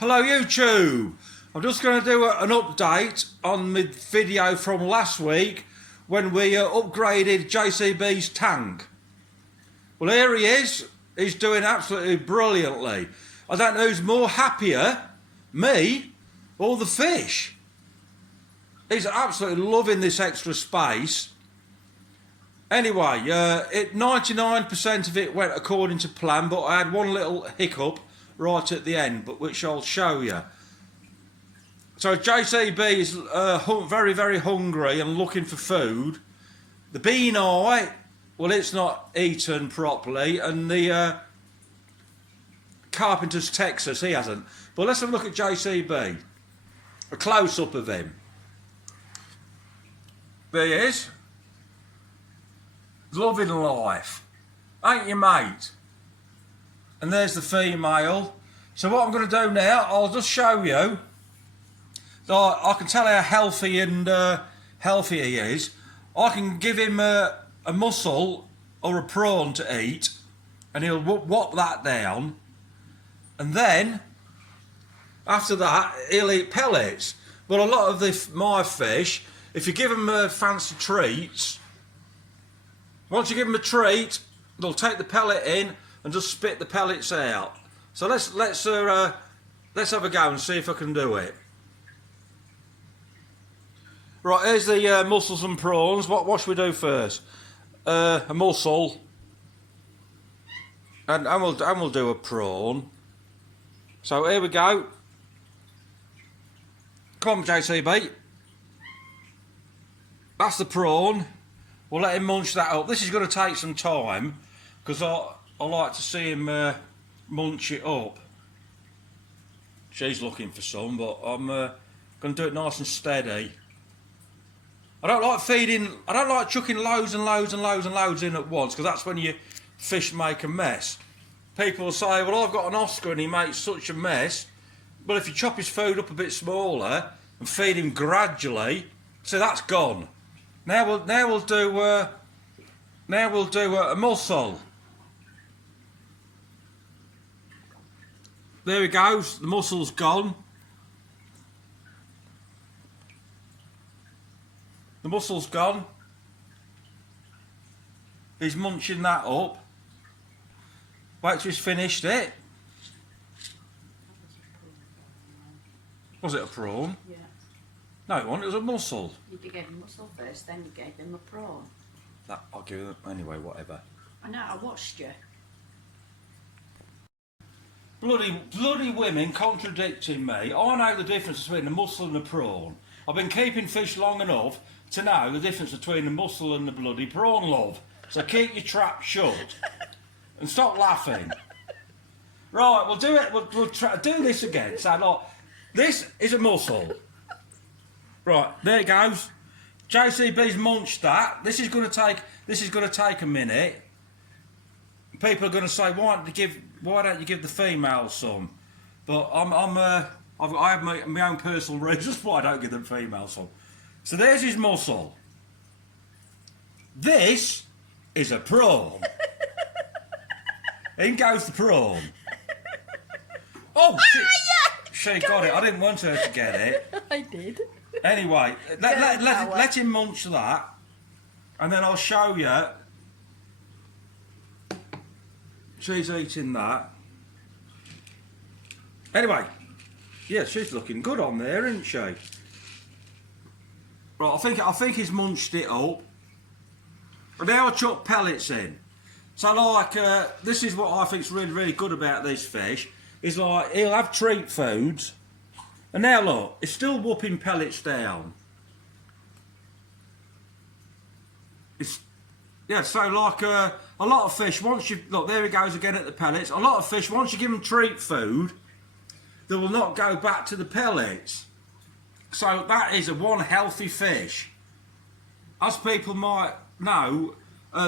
Hello YouTube! I'm just going to do an update on the video from last week when we upgraded JCB's tank. Well, here he is. He's doing absolutely brilliantly. I don't know who's more happier, me or the fish. He's absolutely loving this extra space. Anyway, 99% of it went according to plan, but I had one little hiccup right at the end, but which I'll show you. So JCB is very, very hungry and looking for food. The Beani, well, it's not eaten properly, and the Carpenter's Texas, he hasn't. But let's have a look at JCB. A close-up of him. There he is. Loving life. Ain't you, mate? And there's the female. So what I'm going to do now, I'll just show you. I can tell how healthy and healthy he is. I can give him a mussel or a prawn to eat, and he'll whop that down. And then, after that, he'll eat pellets. But a lot of my fish, if you give them fancy treats, once you give them a treat, they'll take the pellet in and just spit the pellets out. So let's have a go and see if I can do it. Right, here's the mussels and prawns. What should we do first? A mussel, and we'll do a prawn. So here we go. Come on, JCB. That's the prawn. We'll let him munch that up. This is going to take some time because I like to see him munch it up. She's looking for some, but I'm going to do it nice and steady. I don't like chucking loads and loads and loads and loads in at once, because that's when your fish make a mess. People will say, well, I've got an Oscar and he makes such a mess. But if you chop his food up a bit smaller and feed him gradually, so that's gone. Now we'll do a mussel. There he goes. The mussel's gone. The mussel's gone. He's munching that up. Wait till he's finished it. Was it a prawn? Yeah. No, it wasn't. It was a mussel. You gave him a mussel first, then you gave him a prawn. That I'll give him anyway. Whatever. I know. I watched you. Bloody women contradicting me. I know the difference between a mussel and a prawn. I've been keeping fish long enough to know the difference between the mussel and the bloody prawn, love. So keep your trap shut and stop laughing. Right, we'll do it. We'll try do this again. So, like, this is a mussel. Right, there it goes. JCB's munched that. This is going to take a minute. People are going to say, why don't you give the female some? But I have my own personal reasons why I don't give them female some. So there's his mussel. This is a prawn. In goes the prawn. Oh, she got it. I didn't want her to get it. I did. Anyway, let him munch that, and then I'll show you. She's eating that. Anyway, yeah, she's looking good on there, isn't she? Right, I think he's munched it up. And now I'll chuck pellets in. So, like, this is what I think's really, really good about these fish. Is like, he'll have treat foods. And now look, it's still whooping pellets down. Yeah, so like a lot of fish, once you, look, there he goes again at the pellets. A lot of fish, once you give them treat food, they will not go back to the pellets. So that is one healthy fish. As people might know,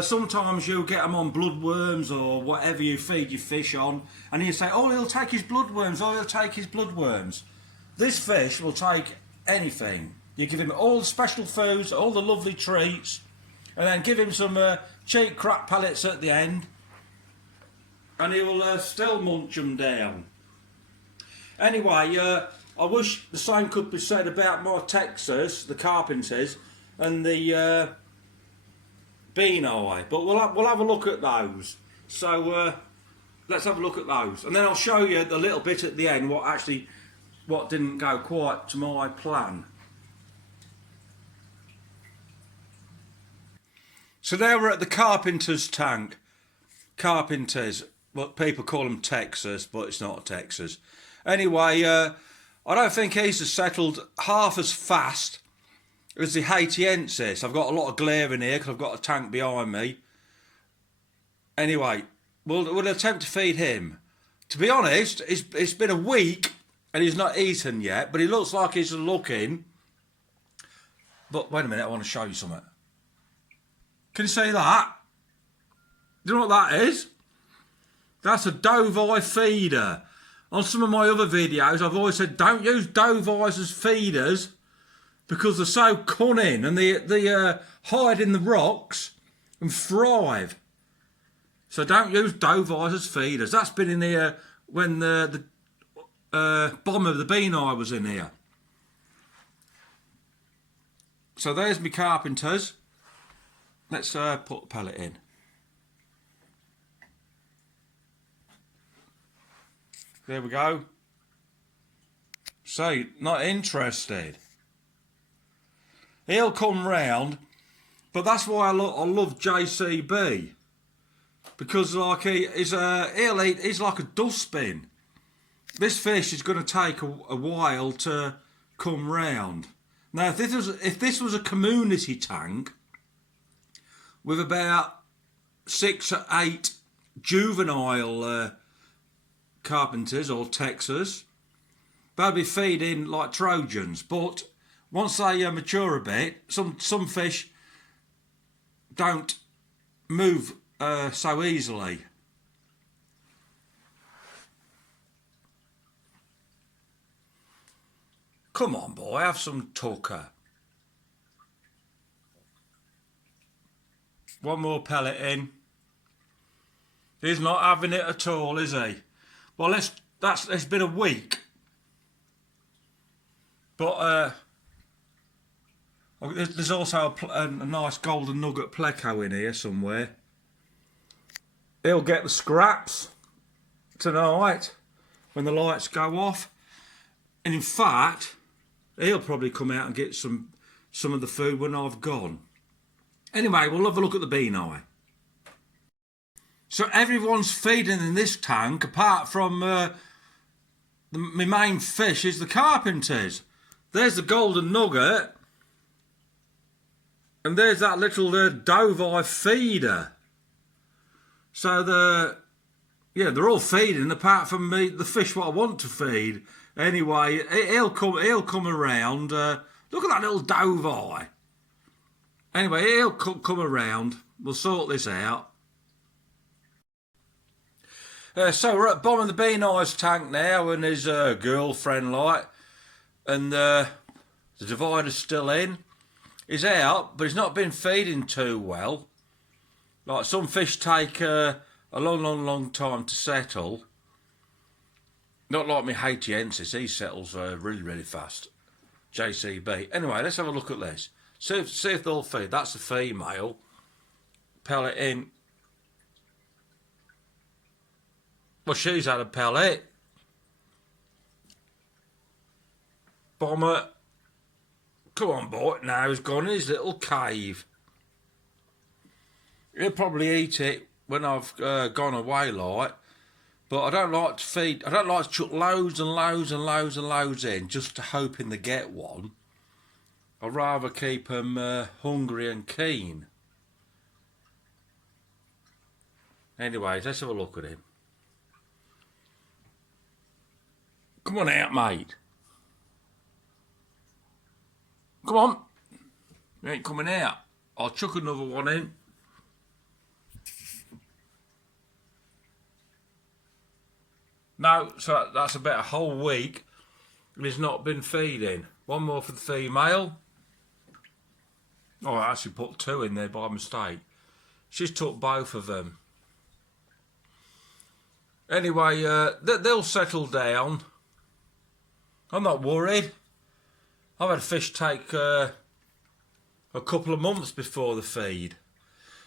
sometimes you'll get them on bloodworms or whatever you feed your fish on, and you say, oh, he'll take his bloodworms, oh, he'll take his bloodworms. This fish will take anything. You give him all the special foods, all the lovely treats, and then give him some cheap crap pellets at the end, and he will still munch them down. Anyway, I wish the same could be said about my Texas, the Carpenters, and the Beani, but we'll have a look at those. So let's have a look at those, and then I'll show you the little bit at the end what didn't go quite to my plan. So now we're at the Carpenter's tank. Carpenters, well, people call them Texas, but it's not Texas. Anyway, I don't think he's settled half as fast as the Haitiensis. I've got a lot of glare in here because I've got a tank behind me. Anyway, we'll attempt to feed him. To be honest, it's been a week and he's not eaten yet, but he looks like he's looking. But wait a minute, I want to show you something. Can you see that? Do you know what that is? That's a dove eye feeder. On some of my other videos, I've always said don't use dove eyes as feeders because they're so cunning and they hide in the rocks and thrive. So don't use dove eyes as feeders. That's been in here when the bomb of the Beani was in here. So there's my Carpenters. Let's put the pellet in. There we go. So, not interested. He'll come round, but that's why I love JCB. Because like he's like a dustbin. This fish is going to take a while to come round. Now, if this was a community tank with about 6 or 8 juvenile Carpenters or Texas, they'll be feeding like Trojans. But once they mature a bit, some fish don't move so easily. Come on, boy, have some tucker. One more pellet in. He's not having it at all, is he? Well, it's been a week. But there's also a nice golden nugget pleco in here somewhere. He'll get the scraps tonight when the lights go off. And in fact, he'll probably come out and get some of the food when I've gone. Anyway, we'll have a look at the Beani. So everyone's feeding in this tank, apart from my main fish is the Carpenters. There's the golden nugget, and there's that little dove eye feeder. So they're all feeding apart from me, the fish what I want to feed. Anyway, he'll come around. Look at that little dove eye. Anyway, he'll come around. We'll sort this out. So we're at bottom of the Beani's tank now, and his girlfriend like, and the divider's still in. He's out, but he's not been feeding too well. Like some fish take a long time to settle. Not like me Haitiensis, he settles really fast. JCB. Anyway, let's have a look at this. See if they'll feed. That's the female. Pellet in. Well, she's had a pellet. Bomber. Come on, boy. Now he's gone in his little cave. He'll probably eat it when I've gone away, like. But I don't like to feed. I don't like to chuck loads and loads in just to hoping they get one. I'd rather keep them hungry and keen. Anyways, let's have a look at him. Come on out, mate. Come on. You ain't coming out. I'll chuck another one in. No, so that's about a whole week and he's not been feeding. One more for the female. Oh, I actually put 2 in there by mistake. She's took both of them. Anyway, they'll settle down. I'm not worried. I've had fish take a couple of months before the feed.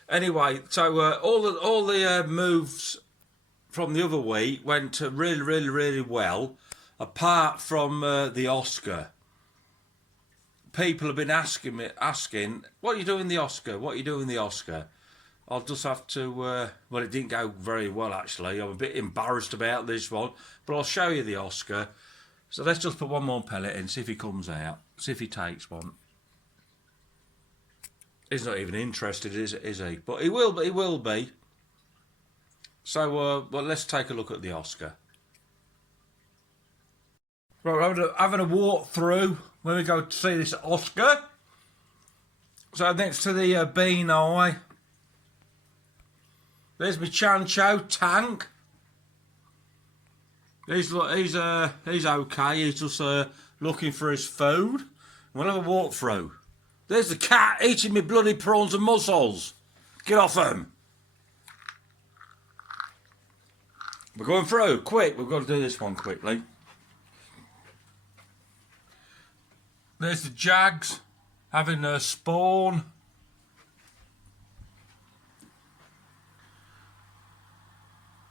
Anyway, so all the moves from the other week went really well, apart from the Oscar. People have been asking, what are you doing the Oscar? What are you doing the Oscar? I'll just have to, well, it didn't go very well actually. I'm a bit embarrassed about this one, but I'll show you the Oscar. So let's just put one more pellet in, see if he comes out, see if he takes one. He's not even interested, is he? But he will be. So, well, let's take a look at the Oscar. Right, we're having a walk through when we go to see this Oscar. So next to the Beani, there's my Chancho Tank. He's okay. He's just looking for his food. We'll have a walk through. There's the cat eating me bloody prawns and mussels. Get off him. We're going through. Quick, we've got to do this one quickly. There's the Jags having their spawn.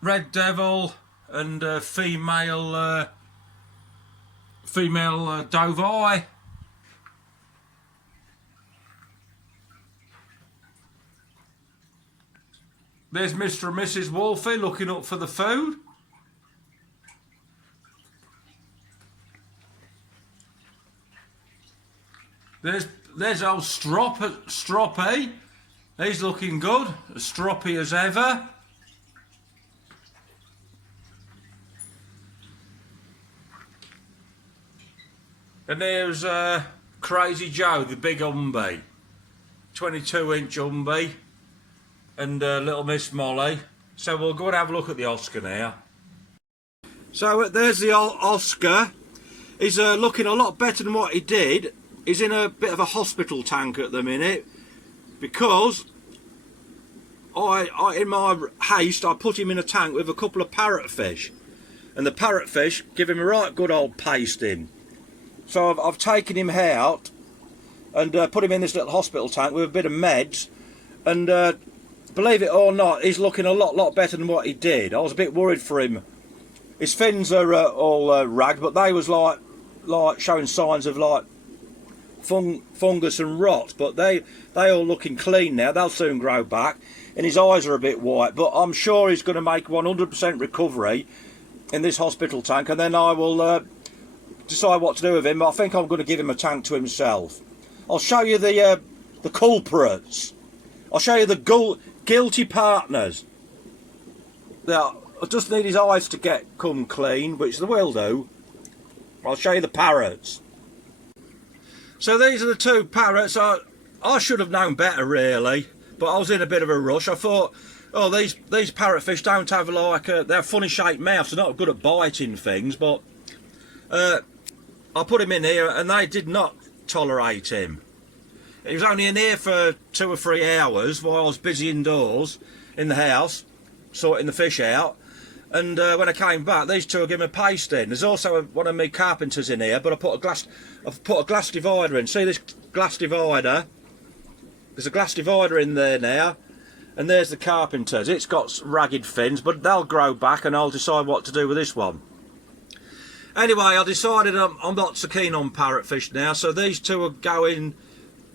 Red Devil and female Doveye. There's Mr. and Mrs. Wolfie looking up for the food. There's old Stroppy. He's looking good, as stroppy as ever. And there's Crazy Joe, the big Humby. 22-inch Humby. And little Miss Molly. So we'll go and have a look at the Oscar now. So there's the old Oscar. He's looking a lot better than what he did. He's in a bit of a hospital tank at the minute because in my haste I put him in a tank with a couple of parrotfish, and the parrotfish give him a right good old pasting. So I've taken him out and put him in this little hospital tank with a bit of meds, and believe it or not, he's looking a lot better than what he did. I was a bit worried for him. His fins are all ragged, but they was like showing signs of like fungus and rot, but they all looking clean now. They'll soon grow back, and his eyes are a bit white, but I'm sure he's going to make 100% recovery in this hospital tank, and then I will decide what to do with him. I think I'm going to give him a tank to himself. I'll show you the culprits. I'll show you the guilty partners. Now, I just need his eyes to come clean, which they will do. I'll show you the parrots. So these are the two parrots. I should have known better really, but I was in a bit of a rush. I thought, oh, these parrotfish don't have like they're funny shaped mouths. They're not good at biting things, but I put him in here and they did not tolerate him. He was only in here for 2 or 3 hours while I was busy indoors in the house sorting the fish out. And when I came back, these two are giving a paste in. There's also one of my carpenters in here, but I've put a glass divider in. See this glass divider? There's a glass divider in there now. And there's the carpenters. It's got ragged fins, but they'll grow back, and I'll decide what to do with this one. Anyway, I decided I'm not so keen on parrotfish now, so these two are going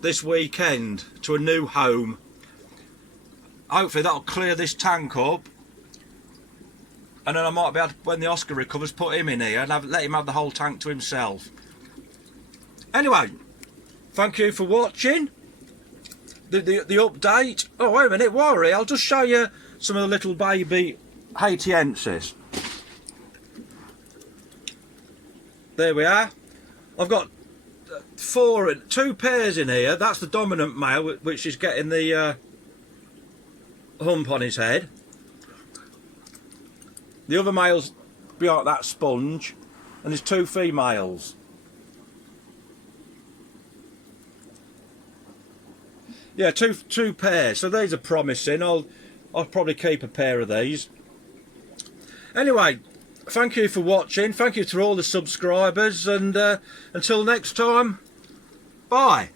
this weekend to a new home. Hopefully that'll clear this tank up. And then I might be able to, when the Oscar recovers, put him in here and let him have the whole tank to himself. Anyway, thank you for watching the update. Oh, wait a minute, worry, I'll just show you some of the little baby Haitiensis. There we are. I've got 2 pairs in here. That's the dominant male, which is getting the hump on his head. The other male's behind that sponge, and there's 2 females. Yeah, two pairs. So these are promising. I'll probably keep a pair of these. Anyway, thank you for watching. Thank you to all the subscribers, and until next time, bye.